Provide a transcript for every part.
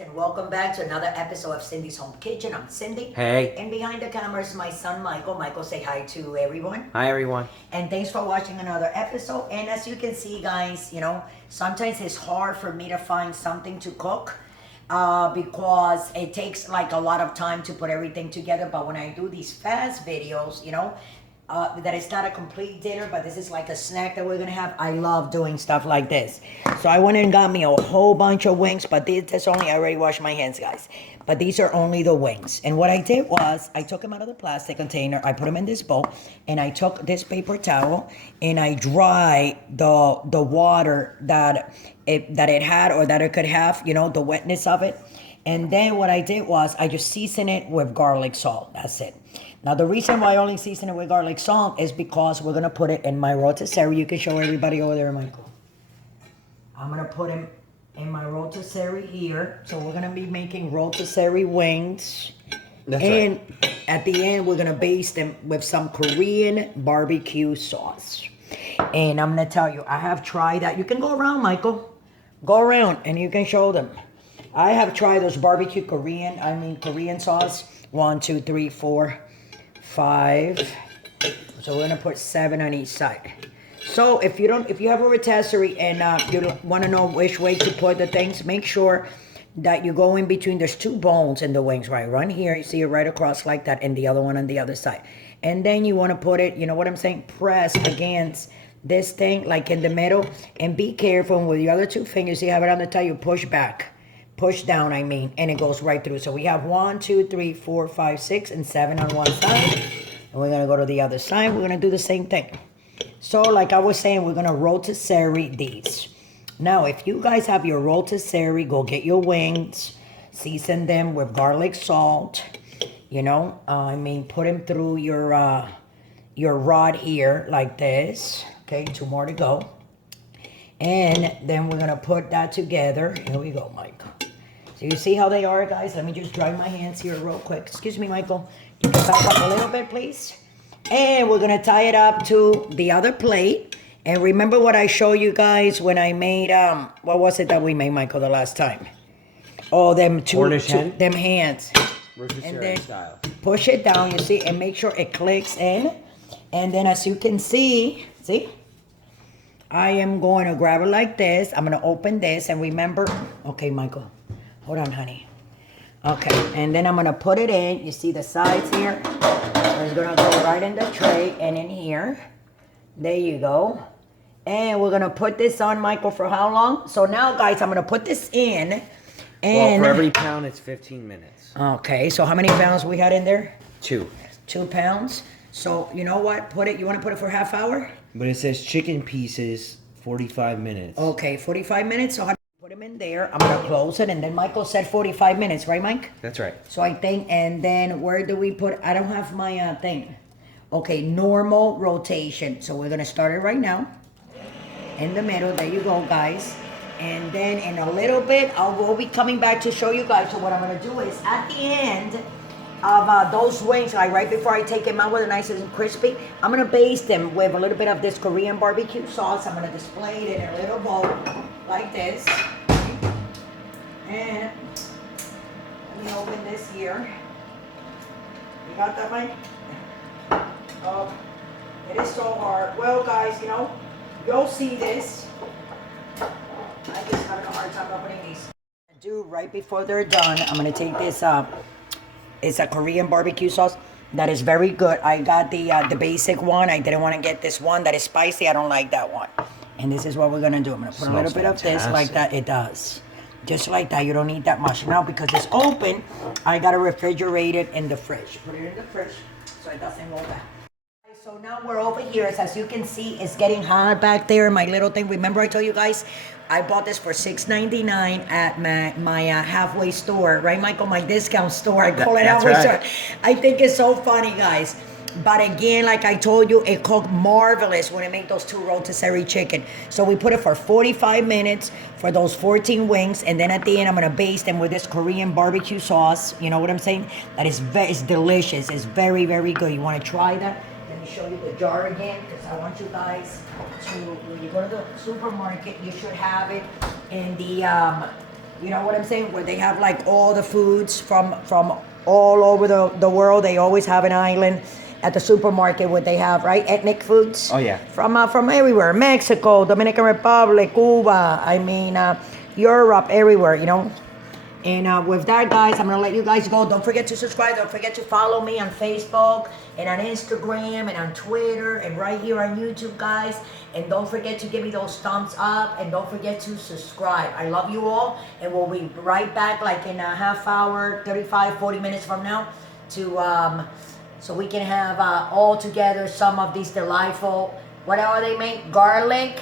And welcome back to another episode of Cindy's Home Kitchen. I'm Cindy. Hey. And behind the camera is my son Michael. Michael, say hi to everyone. Hi, everyone. And thanks for watching another episode. And as you can see, guys, sometimes it's hard for me to find something to cook because it takes like a lot of time to put everything together. But when I do these fast videos, that it's not a complete dinner, but this is like a snack that we're gonna have. I love doing stuff like this. So I went and got me a whole bunch of wings, but this only, I already washed my hands, guys. But these are only the wings. And what I did was, I took them out of the plastic container, I put them in this bowl, and I took this paper towel, and I dry the water that it had, or that it could have, the wetness of it. And then what I did was, I just seasoned it with garlic salt. That's it. Now, the reason why I only season it with garlic salt is because we're going to put it in my rotisserie. You can show everybody over there, Michael. I'm going to put him in my rotisserie here. So we're going to be making rotisserie wings. That's and right. At the end, we're going to baste them with some Korean barbecue sauce. And I'm going to tell you, I have tried that. You can go around, Michael. Go around and you can show them. I have tried those barbecue Korean sauce. 1, 2, 3, 4, 5. So we're gonna put 7 on each side. So if you have a rotisserie and you want to know which way to put the things, make sure that you go in between. There's 2 bones in the wings, right? One here, you see it right across like that, and the other one on the other side. And then you want to put it, you know what I'm saying? Press against this thing, like in the middle, and be careful with the other 2 fingers. You have it on the top, you push back. Push down, and it goes right through. So we have 1, 2, 3, 4, 5, 6, and 7 on one side. And we're going to go to the other side. We're going to do the same thing. So like I was saying, we're going to rotisserie these. Now, if you guys have your rotisserie, go get your wings. Season them with garlic salt. Put them through your rod here like this. Okay, 2 more to go. And then we're going to put that together. Here we go, Mike. So you see how they are, guys? Let me just dry my hands here real quick. Excuse me, Michael. You can back up a little bit, please. And we're going to tie it up to the other plate. And remember what I showed you guys when I made, what was it that we made, Michael, the last time? Oh, them them hands. And then style. Push it down, you see, and make sure it clicks in. And then as you can see, I am going to grab it like this. I'm going to open this and remember. Okay, Michael. Hold on, honey. Okay, and then I'm going to put it in. You see the sides here? It's going to go right in the tray and in here. There you go. And we're going to put this on, Michael, for how long? So now, guys, I'm going to put this in. And for every pound, it's 15 minutes. Okay, so how many pounds we had in there? 2. 2 pounds. So, you know what? You want to put it for half hour? But it says chicken pieces, 45 minutes. Okay, 45 minutes. So put them in there. I'm going to close it. And then Michael said 45 minutes, right, Mike? That's right. So I think, and then where do we put, I don't have my thing. Okay, normal rotation. So we're going to start it right now. In the middle. There you go, guys. And then in a little bit, I will be coming back to show you guys. So what I'm going to do is at the end of those wings, like right before I take them out with a nice and crispy, I'm going to baste them with a little bit of this Korean barbecue sauce. I'm going to display it in a little bowl like this. And let me open this here. You got that, Mike? Oh, it is so hard. Well, guys, you'll see this. I just having a hard time opening these. Right before they're done, I'm going to take this it's a Korean barbecue sauce that is very good. I got the basic one. I didn't want to get this one that is spicy. I don't like that one. And this is what we're going to do. I'm going to put a little bit of this like that. It does. Just like that. You don't need that much. Now, because it's open, I got to refrigerate it in the fridge. Put it in the fridge so it doesn't go bad. So now we're over here. As you can see, it's getting hot back there. My little thing. Remember I told you guys, I bought this for $6.99 at my halfway store. Right, Michael? My discount store. I call it halfway store. I think it's so funny, guys. But again, like I told you, it cooked marvelous when I made those 2 rotisserie chicken. So we put it for 45 minutes for those 14 wings. And then at the end, I'm going to baste them with this Korean barbecue sauce. You know what I'm saying? That is it's delicious. It's very, very good. You want to try that? Let me show you the jar again, because I want you guys to, when you go to the supermarket, you should have it in the You know what I'm saying? Where they have like all the foods from all over the world. They always have an island at the supermarket where they have, right, ethnic foods. Oh, yeah. From everywhere. Mexico, Dominican Republic, Cuba. I mean, Europe, everywhere. You know. And with that, guys, I'm gonna let you guys go. Don't forget to subscribe. Don't forget to follow me on Facebook and on Instagram and on Twitter and right here on YouTube, guys. And don't forget to give me those thumbs up and don't forget to subscribe. I love you all, and we'll be right back like in a half hour, 35, 40 minutes from now to so we can have all together some of these delightful, whatever they make, garlic.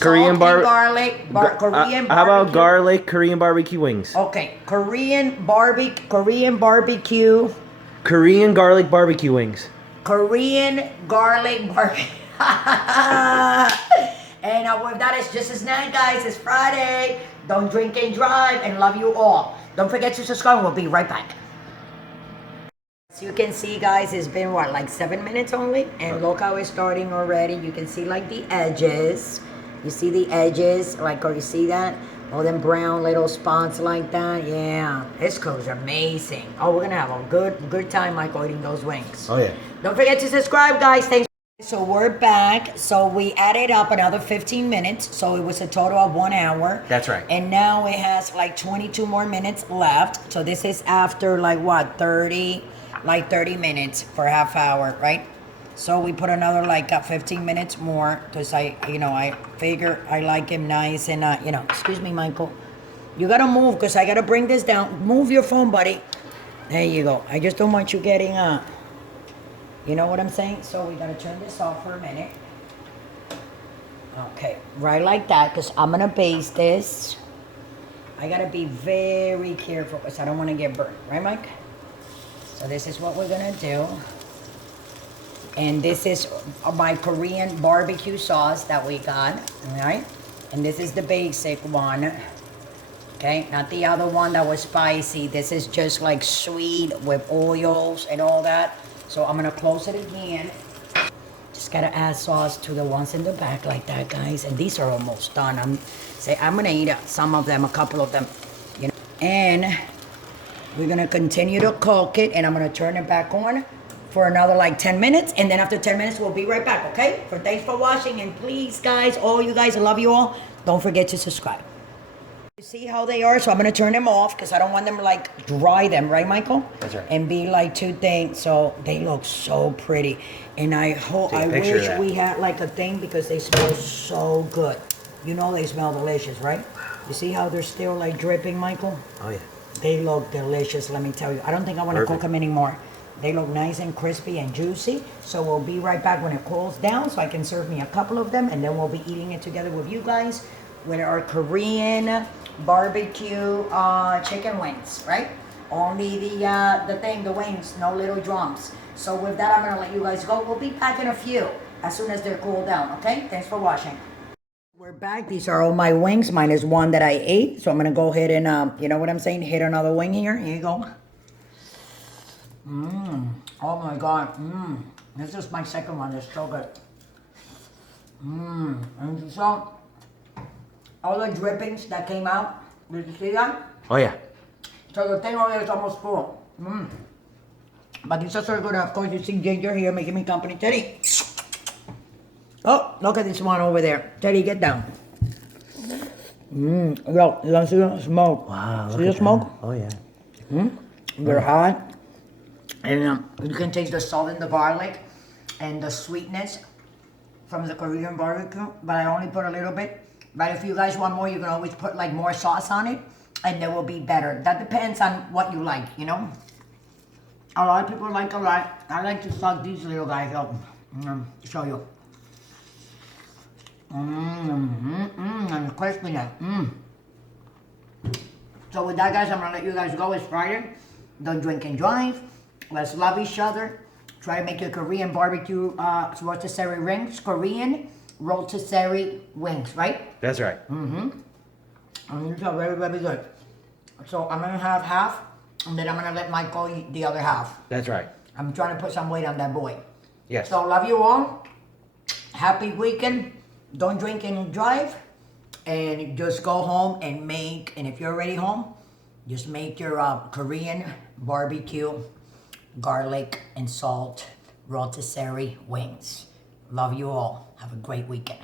Korean garlic, Korean barbecue. How about garlic Korean barbecue wings? Okay, Korean barbecue. Korean garlic barbecue wings. Korean garlic barbecue. And with that, it's just as night, guys. It's Friday. Don't drink and drive, and love you all. Don't forget to subscribe. We'll be right back. As you can see, guys, it's been what, like 7 minutes only, and look how it's starting already. You can see like the edges. You see the edges, like, or you see that? All them brown little spots like that. Yeah, this goes amazing. Oh, we're gonna have a good time, Michael, eating those wings. Oh yeah. Don't forget to subscribe, guys. Thanks. So we're back. So we added up another 15 minutes. So it was a total of 1 hour. That's right. And now it has like 22 more minutes left. So this is after like what, 30 minutes for a half hour, right? So we put another like 15 minutes more because I figure I like him nice and excuse me, Michael. You gotta move because I gotta bring this down. Move your phone, buddy. There you go. I just don't want you getting you know what I'm saying? So we gotta turn this off for a minute. Okay, right like that because I'm gonna baste this. I gotta be very careful because I don't want to get burnt, right, Mike? So this is what we're gonna do. And this is my Korean barbecue sauce that we got, all right? And this is the basic one, okay? Not the other one that was spicy. This is just like sweet with oils and all that. So I'm gonna close it again. Just gotta add sauce to the ones in the back like that, guys. And these are almost done. I'm gonna eat some of them, a couple of them, you know. And we're gonna continue to cook it, and I'm gonna turn it back on for another like 10 minutes, and then after 10 minutes we'll be right back, okay? Thanks for watching, and please, guys, all you guys, I love you all. Don't forget to subscribe. You see how they are? So I'm gonna turn them off because I don't want them to like dry them, right, Michael? That's right. And be like too thin. So they look so pretty, and I wish we had like a thing because they smell so good. You know they smell delicious, right? You see how they're still like dripping, Michael? Oh yeah. They look delicious, let me tell you. I don't think I want to cook them anymore. They look nice and crispy and juicy. So we'll be right back when it cools down so I can serve me a couple of them, and then we'll be eating it together with you guys with our Korean barbecue chicken wings, right? Only the wings, no little drums. So with that, I'm gonna let you guys go. We'll be back in a few as soon as they're cooled down, okay? Thanks for watching. We're back. These are all my wings. Mine is one that I ate. So I'm gonna go ahead and, you know what I'm saying? Hit another wing here. Here you go. Oh my God. This is my second one. It's so good. And you saw all the drippings that came out. Did you see that? Oh yeah. So the thing over there is almost full. But these are so good. Of course, you see Ginger here making me company. Teddy. Oh, look at this one over there. Teddy, get down. Look, you see the smoke? Wow. See the smoke? Oh yeah. They're hot. And you can taste the salt in the garlic and the sweetness from the Korean barbecue, but I only put a little bit. But if you guys want more, you can always put like more sauce on it, and they will be better. That depends on what you like, you know? A lot of people like a lot. I like to suck these little guys up. Show you. And crispiness. So with that, guys, I'm gonna let you guys go. It's Friday. Don't drink and drive. Let's love each other. Try to make your Korean barbecue rotisserie rings. Korean rotisserie wings, right? That's right. And these are very, very good. So I'm gonna have half, and then I'm gonna let Michael eat the other half. That's right. I'm trying to put some weight on that boy. Yes. So love you all. Happy weekend. Don't drink and drive. And you just go home and make, and if you're already home, just make your Korean barbecue, garlic and salt, rotisserie wings. Love you all. Have a great weekend.